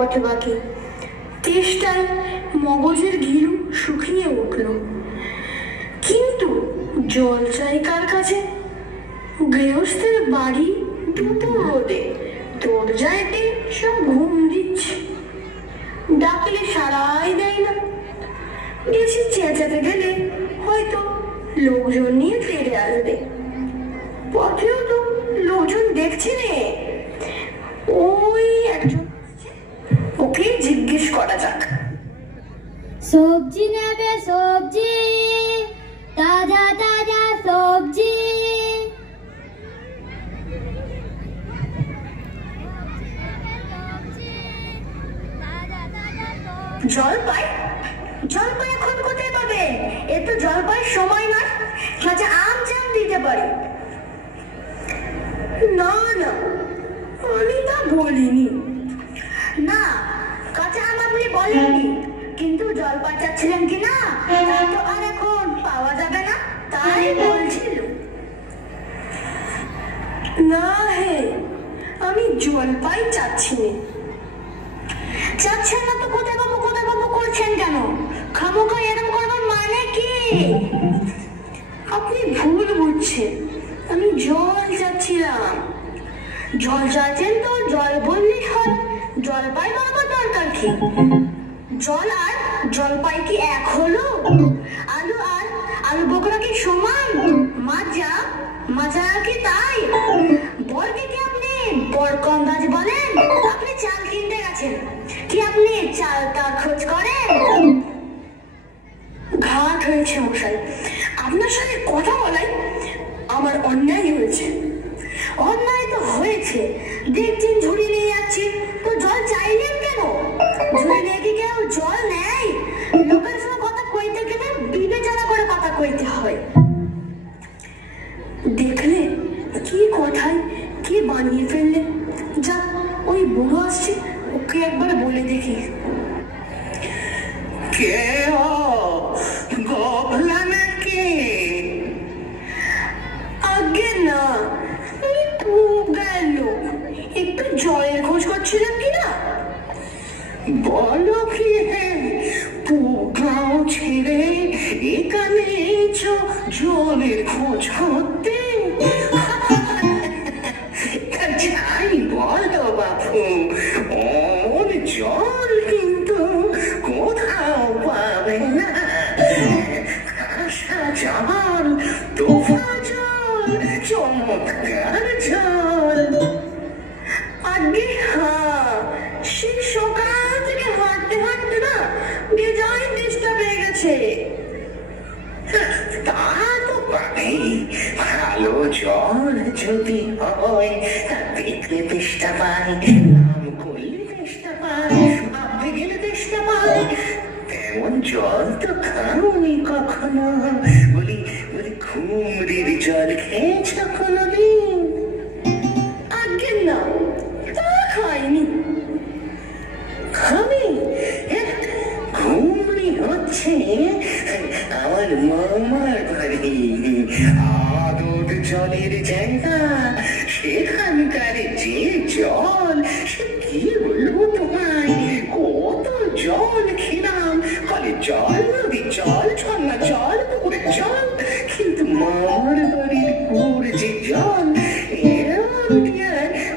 বাকি তেষ্টায় মগজের ঘিলু শুকিয়ে উঠল। কিন্তু জল চাই কার কাছে? গৃহস্থের বাড়ি দুপুর রোদে দরজায় সব ঘুম দিচ্ছে, ডাকলে সাড়াই দেয় না। বেশি চেঁচাতে গেলে হয়তো লোকজন নিয়ে ফিরে আসবে। পথেও তো লোকজন দেখছি নে, ওই একজন, ওকে জিজ্ঞেস করা যাক। সবজি নেবে? সবজি, তাজা তাজা সবজি। জলপাই? জলপাই এখন কোথায় পাবে? এ তো জলপাইয়ের সময় না। কাঁচা আম জাম দিতে পারি। না না, আমি তা বলিনি। না, কাঁচা আম আপনি বলেননি, কিন্তু জলপাই চাচ্ছিলেন কি না তা তো আর এখন পাওয়া যাবে না, তাই বলছিল। না হে, আমি জলপাই চাচ্ছি না। চাচ্ছেন না তো কোথায় বাবু করছেন কেন? খামোখা এরকম করবার মানে কি? আপনি ভুল বুঝছেন, আমি জল চাচ্ছিলাম। জল চাচ্ছেন তো জল বললেই হয়, জলপাই বাবার দরকার কি? জল আর জলপাই কি এক হলো? আলু আর আলু বোকরা কি সমান? মাজা কি তাই? বরকে কি আপনি বরকন্দাজ বলেন? আপনি চাল কিনতে গেছেন কি আপনি চালটা খোঁজ করেন? ঘাট হয়েছে মশাই, আপনার সাথে কথা বলাই আমার অন্যায় হয়েছে। অন্যায় তো হয়েছে, দেখছেন ঝুড়ি নিয়ে যাচ্ছি, তো জল চাইলেন কেন? ঝুড়ি নিয়ে কি কেউ জল নেয়? লোকের সঙ্গে কথা কইতে গেলে বিবেচনা করে কথা কইতে হয়। দেখলে কি কথায় কি বানিয়ে ফেললে। যা, ওই বুড়ো আসছে, ওকে একবার বলে দেখি। কে ও গোবলা নাকি? আগে না, আমি খুব গেল একটু জলের খোঁজ করছিলাম কিনা। বলো কি হে, গাঁও ছেড়ে এখানে জলের খোঁজ করতে? যাই বলো বাপু, ওর জল কিন্তু কোথাও পাবে না। আসা জল, তোফা জল, চমৎকার জল। আগে হ্যাঁ, সেই সকাল থেকে হাঁটতে হাঁটতে না বেজায় তেষ্টা পেয়ে গেছে। তা তো পাবেই, ভালো জল যদি হয়, দেখলে তেষ্টা পায়, নাম করলে তেষ্টা পায়, ভাবতে গেলে তেষ্টা পায়। তেমন জল তো খাওনি কখনো। বলি বলি ঘুমরির জল খেয়েছ কোনোদিন? আগে না, তা খাইনি। খাবে? ঘুমরি হচ্ছে আমার মামার বাড়ি, আদর জলের জায়গা। সেখানকার যে জল, সে কি বলবো তোমায়, কত জল খেলাম। কলে জল, নদীর জল, ঝর্ণা জল, পুকুরের জল, কিন্তু মামার বাড়ির কুয়োর যে জল,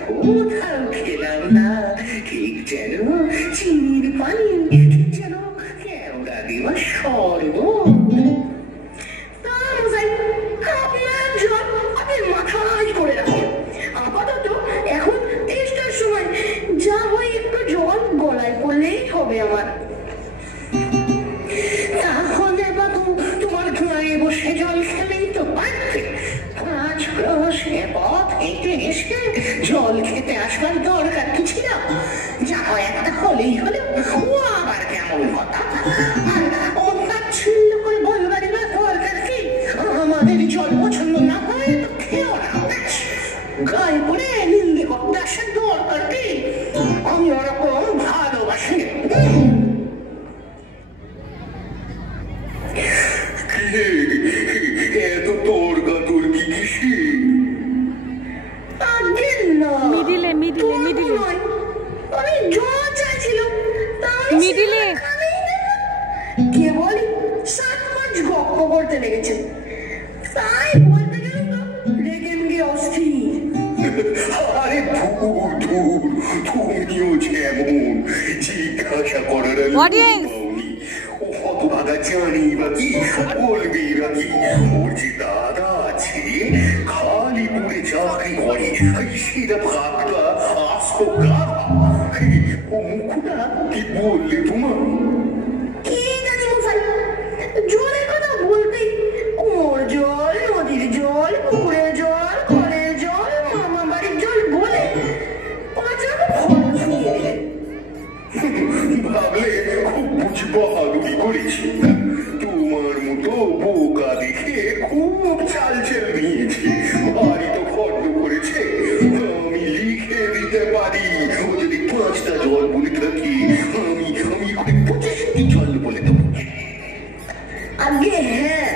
কোথাও খেলাম না। ঠিক যেন চিনির পানি, ঠিক যেন কেওড়া দেওয়া শরবত। আপনার জল আপনি মাথায় করে রাখেন। আপাতত এখন তেষ্টার সময়, যা হয় একটু জল গলায় পড়লেই হবে আমার। তাহলে বাবু তোমার ঘরে বসে জল খেলেই তো পারতে। 5 ক্রোশ পথ হেঁটে এসে জল খেতে আসবার দরকার কি ছিল? যা হয় একটা হলেই হলো। ও আবার কেমন কথা? আর অমন তাচ্ছিল্য করে বলবারই বা দরকার কি? আমাদের জল পছন্দ না হয় তো খেও না, ব্যাস। গায়ে পড়ে নিন্দে করতে আসার দরকার কি? আমি ওরকম ভালোবাসি। এত তোরকা তোরকি কিসে? আগে না, মিডিলে আমি জল চাইছি করতে লেগেছে, তাই বলতে গেলে তো রেগে মেগে অস্থির। আরে ধুর ধুর, তুমিও যেমন জিজ্ঞাসা করার ও হতভাগা জানি বা কি বলবি বা কি। ওর যে দাদা আছে খালিপুরে চাকরি করে, সেটা ভাগটা আস্ত গাধা। ও মুখটা কি বললে তোমার? কি জানি মশাই, জলের কথা বলতেই কুয়োর জল, নদীর জল, পুকুরের জল, কলের জল, মামা বাড়ির জল বলে পাঁচটা ফল শুনিয়ে দিলেন। ভাবলে খুব বুঝি বাহাদুরি করেছি। তোমার মতো বোকা দেখে খুব চাল নিয়েছি। বাড়ি তো ফর্দ করেছে, আমি লিখে দিতে পারি। ও যদি 5টা জল বলে থাকি, আমি 25টি জল বলে দেবো। আগে হ্যাঁ,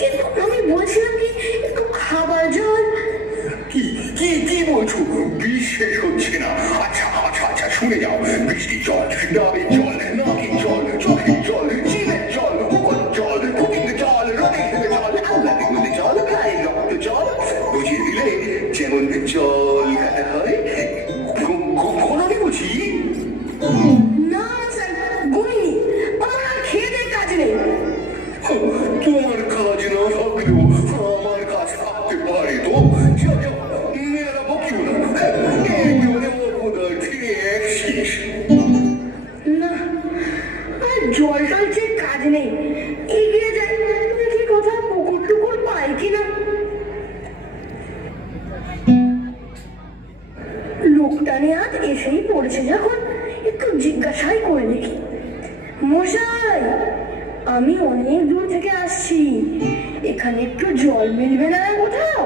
কিন্তু আমি বলছিলাম কি একটু খাবার জল। কি কি কি বলছো? বিশ্বাস হচ্ছে না। আচ্ছা আচ্ছা আচ্ছা, শুনে যাও। বৃষ্টির জল, ডাবের জল, নাকের জল, চোখের জল, জিভের জল, কুকুর জল, কুকির জল, রোদের জল, আল্লাহ জল, গায়ের রক্ত জল। বুঝিয়ে দিলে যেমন জল খেতে হয়। ঘোরানি বুঝি? না স্যার, গুনিনি, আমার আর খেয়ে দিয়ে কাজ নেই। তোমার কাজ না থাকলেও আমার কাজ থাকতে পারে তো। যাও যাও, মেয়েরা বকিও না। শেষ না, আর জল টল চেয়ে কাজ নেই, এগিয়ে যাই দেখি কোথাও পুকুর টুকুর পাই কিনা। লোকটা নিয়ে আজ এসেই পড়েছে যখন, একটু জিজ্ঞাসাই করে দেখি। মশাই, আমি অনেক দূর থেকে আসছি, এখানে একটু জল মিলবে না কোথাও?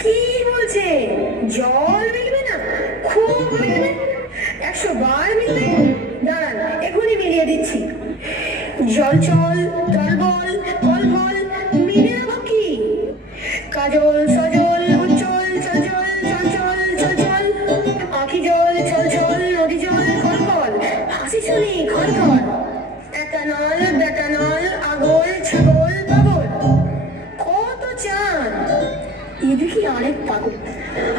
কি বলছে? জল মিলবে না? খুব মিলবে, 100 বার মিলবে। দাঁড়ান, এখনই মিলিয়ে দিচ্ছি। জল চল, টল বল, কল বল, মিলে নেব কি? কাজল সজল উজ্জ্বল চঞ্চল চঞ্চল চঞ্চল, আঁখি জল চল চল, নদী জল কল কল, হাসি শুনি খল খল, এটানল বেটানল, আগল ছাগল পাগল। কত চান? এ দেখি আরেক পাগল।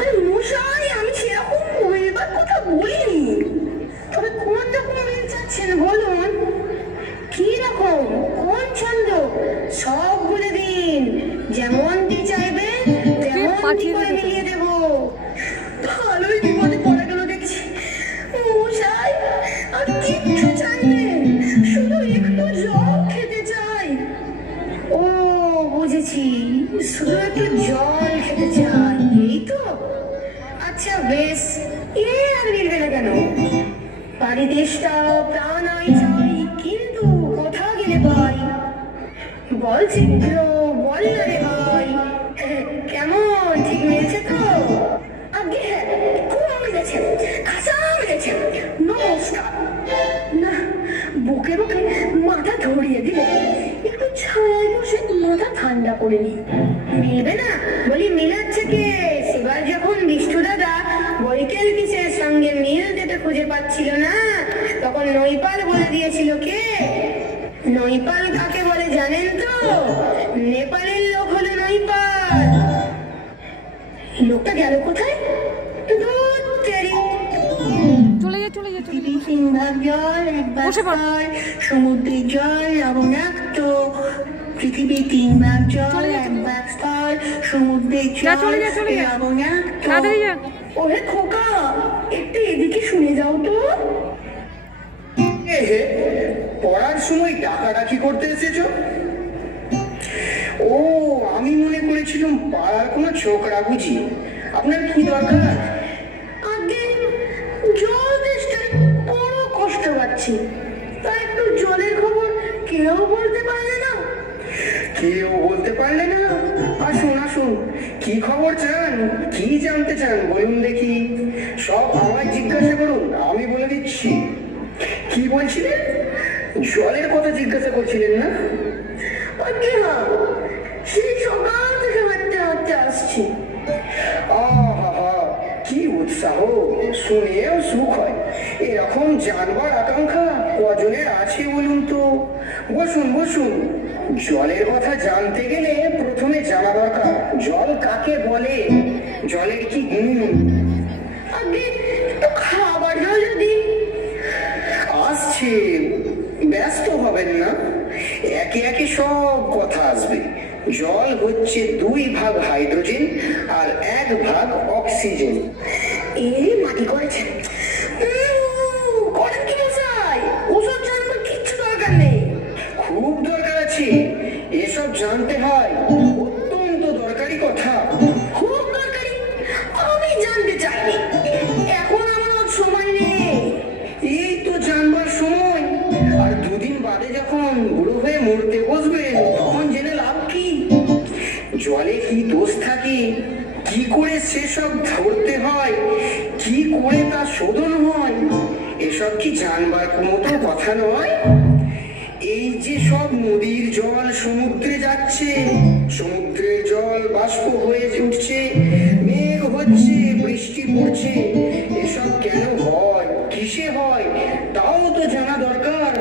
আরে মশাই, আমি সেরকম এবার কথা বলিনি, তবে কোন রকম মিল চাচ্ছেন বলুন? কি রকম, কোন ছন্দ, সব বলে দিন। যেমনটি চাইবেন তেমনটি করে মিলিয়ে দেব। ভালোই বিপদে পড়ে গেল দেখছি। মশাই, আর কিচ্ছু চাইবেন, শুধু একটু জল খেতে চাই। ও বুঝেছি, শুধু একটু জল খেতে চাই, এই তো? আচ্ছা বেশ, এ আর মিলবে না কেন? বাড়ি দেশটা প্রাণাই চাই, কিন্তু কোথা গেলে পাই? বল শীঘ্র, বল না রে ভাই। কেমন, ঠিক মিলেছে তো? আগে হ্যাঁ, খুব মিলেছে, খাসা মিলেছে। নমস্কার। না, বুকে বুকে মাথা ধরিয়ে দিলে একটু ছায়ায় বসে মাথা ঠান্ডা করে নি। মিলবে না বলি, মিলাচ্ছে কে? সেবার যখন বিষ্ণু দাদা বৈকেল কিসের সঙ্গে মিল দিতে খুঁজে পাচ্ছিল না, তখন নৈপাল বলে দিয়েছিল কে? নৈপাল কাকে বলে জানেন তো? নেপালের লোক হলো নৈপাল। লোকটা গেল কোথায়? পৃথিবী 3 ভাগ জল, 1 ভাগ স্থল, সমুদ্রের জল লবণাক্ত। পৃথিবী 3 ভাগ জল, 1 ভাগ স্থল, সমুদ্রের জল লবণাক্ত। ওরে খোকা, একটু এদিকে শুনে যাও তো। পড়ার সময় ডাকাডাকি করতে এসেছো? ও, আমি মনে করেছিলাম পাড়ার কোনো ছোকরা বুঝি। আপনার কি দরকার? আগে জল তেষ্টায় বড় কষ্ট পাচ্ছি, তাই একটু জলের খবর কেউ বলতে পারলে না? কেউ বলতে পারলে না? আসুন আসুন, কি খবর চান, কি জানতে চান বলুন দেখি। সব আমায় জিজ্ঞাসা করুন, আমি বলে দিচ্ছি। কি বলছিলেন? জলের কথা জিজ্ঞাসা করছিলেন না? আগে হ্যাঁ, সেই সকাল থেকে হাঁটতে হাঁটতে আসছি। আহা, কি উৎসাহ, শুনেও সুখ হয়। এরকম জানবার আকাঙ্ক্ষা কজনের আছে বলুন তো? বসুন বসুন। জলের কথা জানতে গেলে প্রথমে জানা দরকার জল কাকে বলে, জলের কি গুণ। আগে তো খাবার জল যদি আসছে, ব্যস্ত হবেন না, একে একে সব কথা আসবে। জল হচ্ছে 2 ভাগ হাইড্রোজেন আর 1 ভাগ অক্সিজেন। এই মাটি করেছেন করেন কি মশাই? ওসব জানবার কিচ্ছু দরকার নেই। খুব দরকার আছে, এসব জানতে হয়, অত্যন্ত দরকারি কথা। খুব দরকারি, আমি জানতে চাইনি, এখন আমার সময় নেই। এই তো জানবার সময়, আর 2 দিন বাদে যখন বুড়ো হয়ে মরতে বসবেন তখন জেনে লাভ কি? জলে কি দোষ থাকে, কি করে সেসব ধরতে হয়, কি করে তা শোধন হয়, এসব কি জানবার মতো কথা নয়। এই যে সব নদীর জল সমুদ্রে যাচ্ছে, সমুদ্রের জল বাষ্প হয়ে উঠছে, মেঘ হচ্ছে, বৃষ্টি পড়ছে, এসব কেন হয়, কিসে হয়, তাও তো জানা দরকার।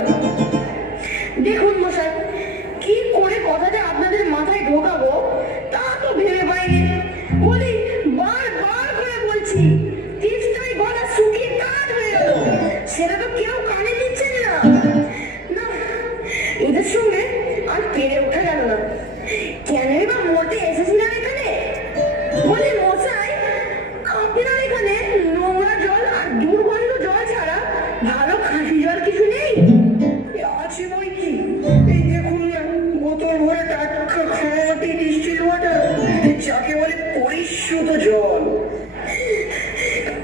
দেখুন মশাই, কি করে কথাটা আপনাদের মাথায় ঢোকাবো তা তো ভেবে পাইনি। বলি বারবার করে বলছি, তিস্তায় গলা শুকিয়ে কাঠ হয়ে গেল, সেটা তো কেউ কানে নিচ্ছেন না। না, এদের সঙ্গে আর পেরে ওঠা গেল না। কেনই বা মরতে এসেছিলাম এখানে? বলি মশাই, আপনার এখানে নোংরা জল আর দুর্গন্ধ জল ছাড়া ভালো খাঁটি জল কিছু নেই? আছে বই কি, এই দেখুন না, বোতল ভরে টাটকা খাঁটি ডিস্টিল ওয়াটার, যাকে বলে পরিশুদ্ধ জল।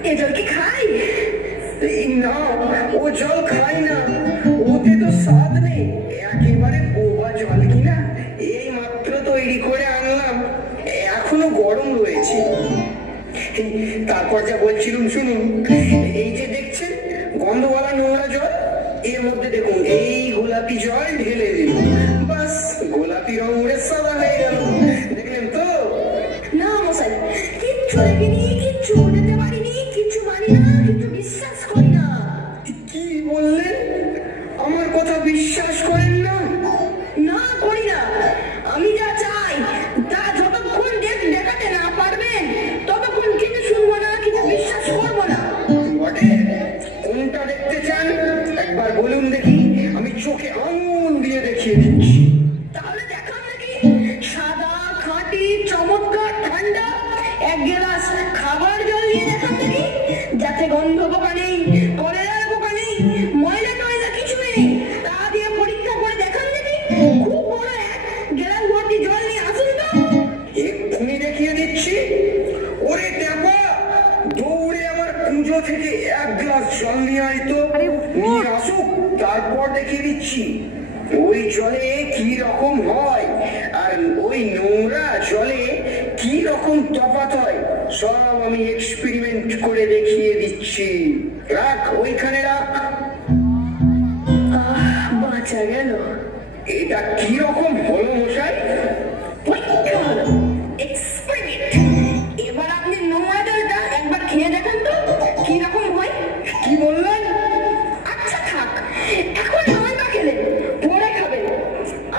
এ জল কি খাই? এই না, ও জল খাই না, ওতে তো স্বাদ নেই, একেবারে বোবা জল কিনা, এই মাত্র তৈরি করে আনলাম, এখনো গরম রয়েছে। তারপর যা বলছিলাম শুনুন, এই যে দেখছেন গন্ধওয়ালা নোংরা জল, এর মধ্যে দেখুন এই গোলাপি জল ঢেলে দিল, বাস গোলাপি রং উড়ে সাদা হয়ে গেল, দেখলেন তো? না মশাই, কিচ্ছু দেখিনি, কিচ্ছু বুঝতে পারিনি, কিচ্ছু মানি না, কিচ্ছু বিশ্বাস করি না। কি বললেন? আমার কথা বিশ্বাস করেন না? না, করি না। আমি যা চাই তা যতক্ষণ দেখাতে না পারবেন ততক্ষণ কিছু শুনবো না, কিছু বিশ্বাস করবো না। বটে, কোনটা দেখতে চান একবার বলুন দেখি, আমি চোখে আঙুল দিয়ে দেখিয়ে দিচ্ছি। তাহলে দেখান নাকি, সাদা খাঁটি চমৎকার ঠান্ডা 1 গ্লাস খাবার জল দিয়ে দেখান নাকি, যাতে গন্ধ পোকা নেই, কলেরার পোকা নেই, ময়লা টয়লা কিছু নেই, তা দিয়ে পরীক্ষা করে দেখান নাকি। খুব বড় 1 গ্লাস ভর্তি জল নিয়ে আসুন তো। এক্ষুনি দেখিয়ে দিচ্ছি। ওরে ট্যাপা, দৌড়ে আমার কুঁজো থেকে 1 গ্লাস জল নিয়ে আয় তো, নিয়ে আসুক, তারপর দেখিয়ে দিচ্ছি ওই জলে কি রকম হয় আর ওই নোংরা জলে কি রকম তফাৎ হয়, সব আমি এক্সপেরিমেন্ট করে দেখিয়ে দিচ্ছি। রাখ, ওইখানে রাখ। বাঁচা গেল। এটা কি রকম হলো মশাই? পরীক্ষা হলো, এক্সপেরিমেন্ট। এবার আপনি নোংরা জলটা একবার খেয়ে দেখেন তো কি রকম হয়। কি বললেন? আচ্ছা থাক, এখন নয় বা খেলেন, পরে খাবেন।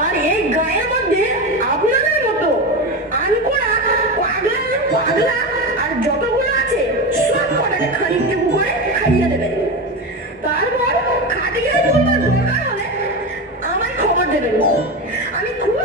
আর এই গায়ের মধ্যে আপনাদের মতো আনকোড়া পাগলা পাগলা আর যতগুলো আছে সব কটাকে খানিকটা করে খাইয়ে দেবেন। তারপর খাটিয়ে তুলবার দরকার হলে আমায় খবর দেবেন। আমি খুব